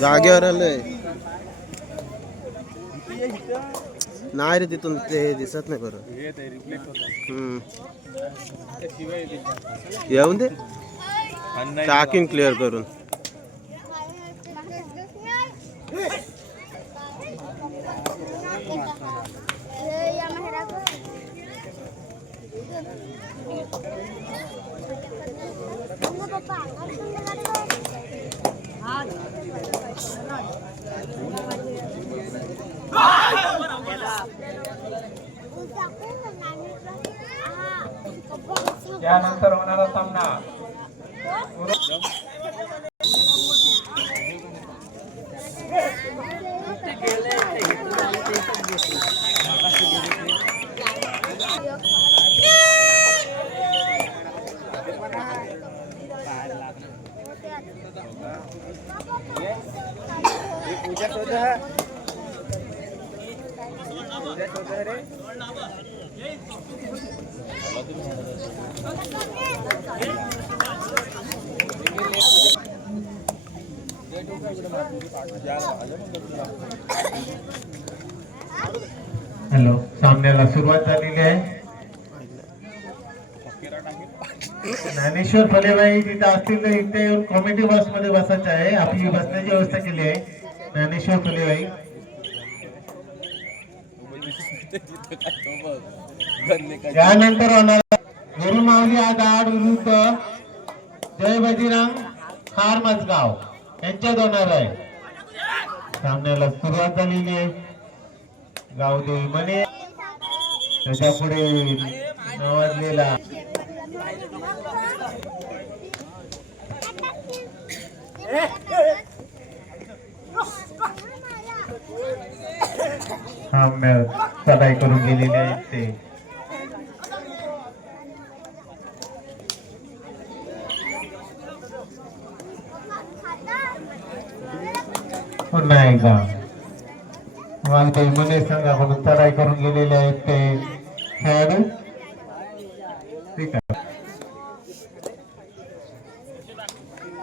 जागेवर आलंय. नाही रे तिथून ते दिसत नाही बरं. येऊन दे. टाकीन क्लिअर करून. त्यानंतर होणारा सामना हॅलो सामन्याला सुरुवात झालेली आहे. ज्ञानेश्वर फलेबाई तिथे असतील तर इथे येऊन कॉमेडी बसमध्ये बसायचं आहे. आपली बसण्याची व्यवस्था केली आहे. ज्ञानेश्वर फलेबाई. त्यानंतर होणार गुरुमावली आज आड विरुद्ध जय बजीराम खार मजगाव. यांच्यात होणार आहे. सामन्याला सुरुवात झालेली आहे. गावदेवी म्हणे त्याच्या पुढे नावाजलेला सामन्यात चढाई करून गेलेले आहेत ते. पुन्हा एकदा वालताई मने संघाकडून चढाई करून गेलेले आहेत ते. खेळाडू ठीक आहे.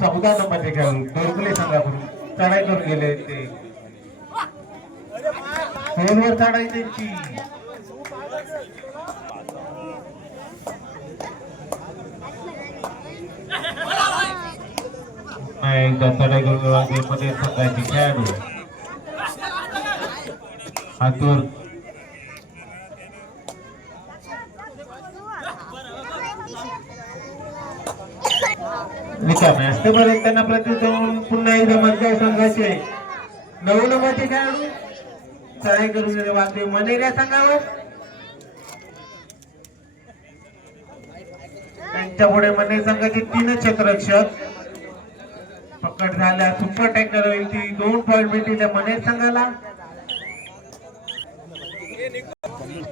चौदा नंबरचे खेळाडू दोरकुले संघाकडून चढाई करून गेले आहेत ते. फोनवर चढाई त्यांची. पुन्हा एकदा चढाई करून मध्ये संघाचे खेळाडू हातूर रिकामे असते बरे त्यांना प्रतिद्वंद पुन्हा एकदा मतदार संघाचे. नऊ नंबरचे खेळाडू चढाई करून गेले वागले. मनेऱ्या संघावर त्यांच्या पुढे मने संघाचे तीन क्षेत्ररक्षक पकड झाल्या सुपर टँकर होईल ती दोन पॉईंट मिळतील मने संघाला.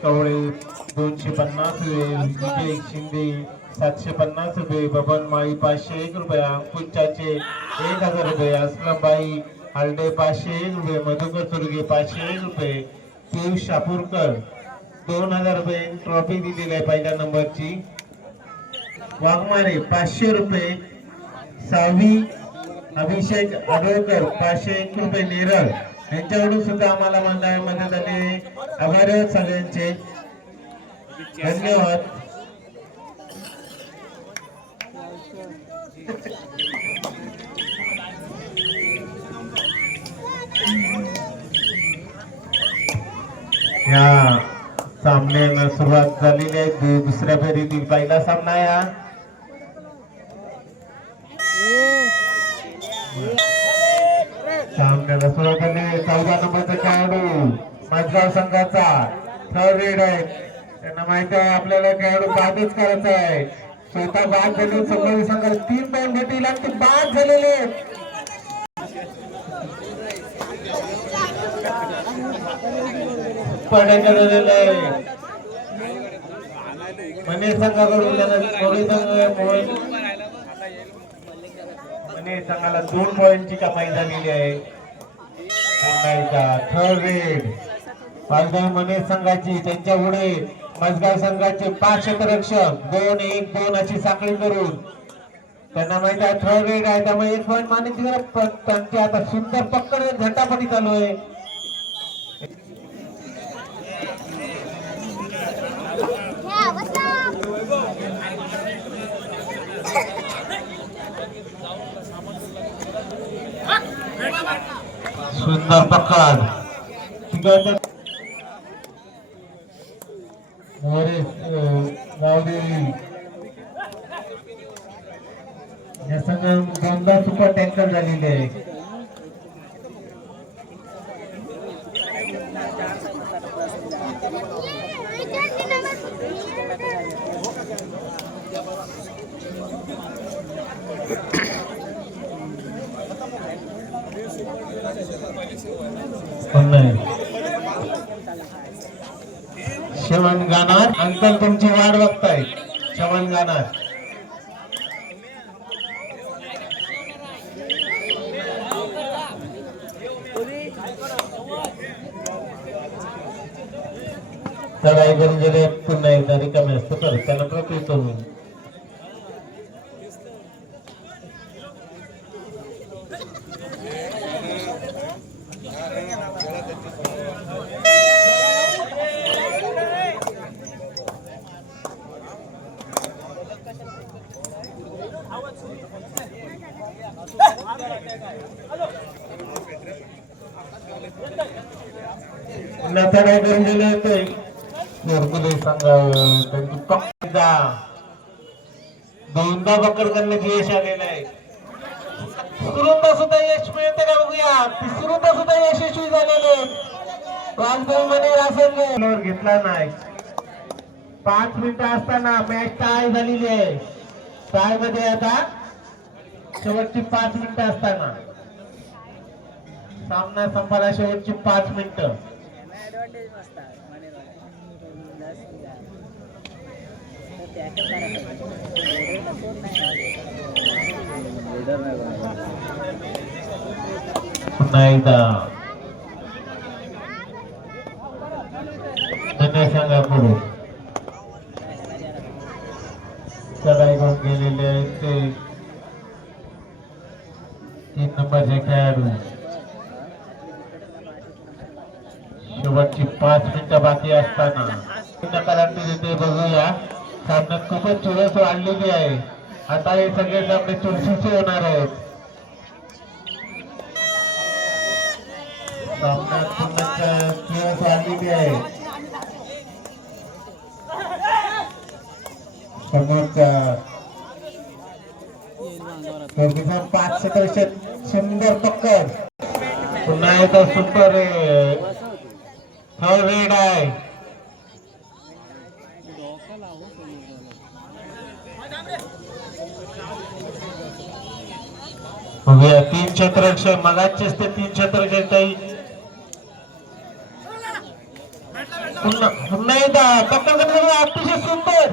कवळे दोनशे पन्नास रुपये शिंदे सातशे पन्नास रुपये बबन माळी पाचशे एक रुपये अंकुचाचे एक हजार रुपये असलमबाई हालडे पाचशे एक रुपये मधुकर सुरगे पाचशे एक रुपये पियुष शापूरकर दोन हजार रुपये ट्रॉफी दिलेली आहे पहिल्या नंबरची. वाघमारे पाचशे रुपये सहावी अभिषेक आडोळकर पाचशे एक रुपये नेरळ. यांच्याकडून सुद्धा आम्हाला मंडळामध्ये झाले आभार आहेत सगळ्यांचे. धन्यवाद. या सामन्याला सुरुवात झालेली आहे. दुसऱ्या फेरीतील पहिला सामना आहे खेळाडू माझगाव संघाचा थर्ड रेड आहे. त्यांना माहिती आहे आपल्याला खेळाडू बादच करायचा आहे. स्वतः बाद झाले समोर संघाला तीन पॉईंट भेटील आणि ते बाद झालेले आहेत. झालेलं आहे. मने संघाकडून मने संघाला दोन पॉईंटची कमाई झालेली आहे. पुन्हा थर्ड रेड पालघर मने संघाची त्यांच्या पुढे मजगाव संघाचे पाच क्षेत्ररक्षक दोन एक दोन अशी साखळी करून. त्यांना माहिती आहे थर्ड रेड आहे त्यामुळे एक पॉईंट मानायची गरज पण त्यांची आता सुंदर पक्कड झटापटी चालू आहे. सुंदर पकड तिकडच्या मोरे या संघ दोनदा सुपर टँकर आहे. शेवण गाणार अंकल तुमची वाट बघताय. शेवण गाणार. चढाई करून गेले पुन्हा एकदा रिकामे असतो तर त्यांना प्रकृती म्हणून पुन्हा चढाई करून गेले होते घरगुती संघ त्यांची पक्का दोनदा पकड करण्याचे यश आलेलं आहे. तिसरूनदा सुद्धा यश मिळते का बघूया? तिसरूनदा सुद्धा यशस्वी झालेले वाघदेवमध्ये रासनवर घेतला नाही. पाच मिनिटं असताना मॅच टाय झालेली आहे. टायमध्ये आता शेवटची पाच मिनिटं असताना. सामना संपायला शेवटची पाच मिनिटं. पुन्हा एकदा धन्य सांगा पुढे? चढाई करून गेलेले आहेत ते. तीन नंबरचे खेळाडू शेवटची पाच मिनिटं बाकी असताना. नकारात्मक तिथे बघूया. सामन्यात खूपच चुरस वाढलेली आहे. आता हे सगळे सामने चुरशीचे होणार आहेत. सामन्यात खूपच चुरस वाढलेली आहे. समोरच्या पाच सतराशे सुंदर पक्कड पुन्हा एकदा सुपर थर्ड आहे बघूया तीन क्षेत्ररक्षक मगाचेच ते तीन क्षेत्ररक्षक काही पुन्हा पुन्हा एकदा पक्कड अतिशय सुंदर.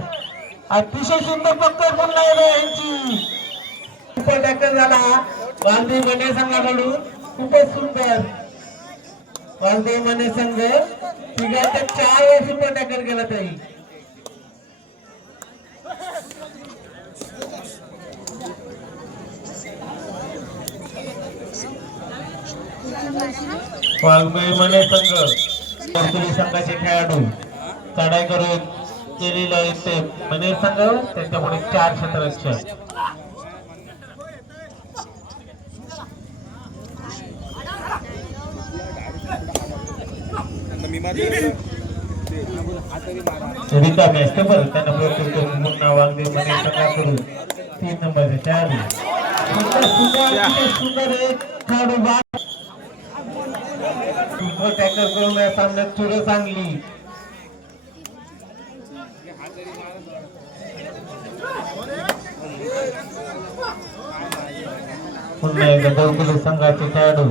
अतिशय सुंदर पक्कड पुन्हा एकदा यांची. सुपर टॅकल झाला. गांधी मने संघाकडून खूपच सुंदर. वालदेव मने संघ तिघाच्या चार वर्ष पटाकर गेला केला ताई. वाघबाई मने संघ वर्तुली संघाचे खेळाडू. चढाई करून केलेले आहेत ते. मने संघ त्यांच्यापुढे चार क्षेत्ररक्षक त्यांना प्रत्येक पुन्हा वागदेवमध्ये सगळा करून. तीन नंबरचे खेळाडू सुंदर एक खेळाडू बाद सुपर टॅकल करून या सामन्यात चुरस आणली पुन्हा एकदा संघाचे खेळाडू.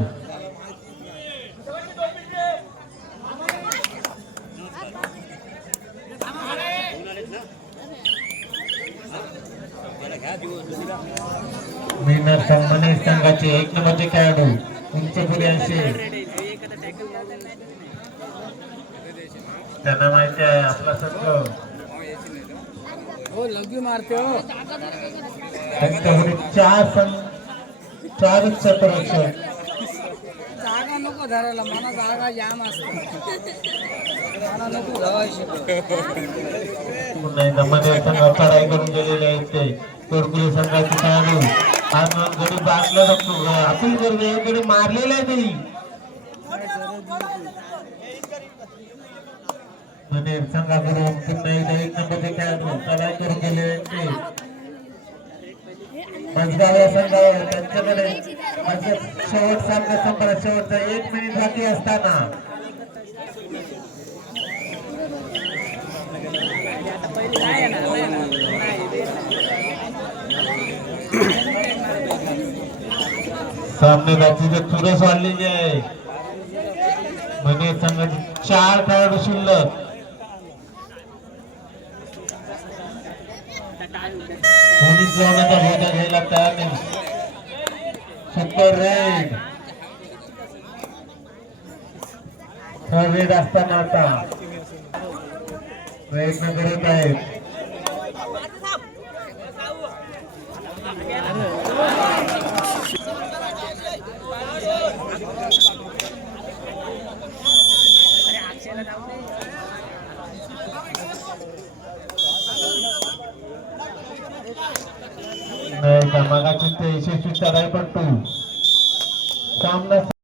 विनर संबंधित संघाचे एक नंबरचे खेळाडू उंचपुरी असे. त्यांना माहिती आहे आपला संघ. हो मारते हो. त्यांच्याकडे चार संघ चारच जागा नको धरायला मना जागा जाम असते. नको एकदा करून गेलेले आहेत ते. तोडकुले संघाचे खेळाडू आज गडी बांधला जातो आपण गडी मारलेला आहे तरी. संघाकडून पुन्हा एकदा एक नंबरचे खेळाडू चढाई करून आहेत ते. मजगाव संघावर त्यांच्याकडे म्हणजे शेवट सामना संपला. शेवटचा एक मिनिट बाकी असताना. सामनेदाची जर चुरस वाढलेली आहे. म्हणजे संघाचे चार खेळाडू शिल्लक. कोणीच लावण्याचा भोजा घ्यायला तयार नाही. सुपर रेड थर्ड रेड असताना आता. प्रयत्न करत आहेत नाही ते यशस्वी चढाई पण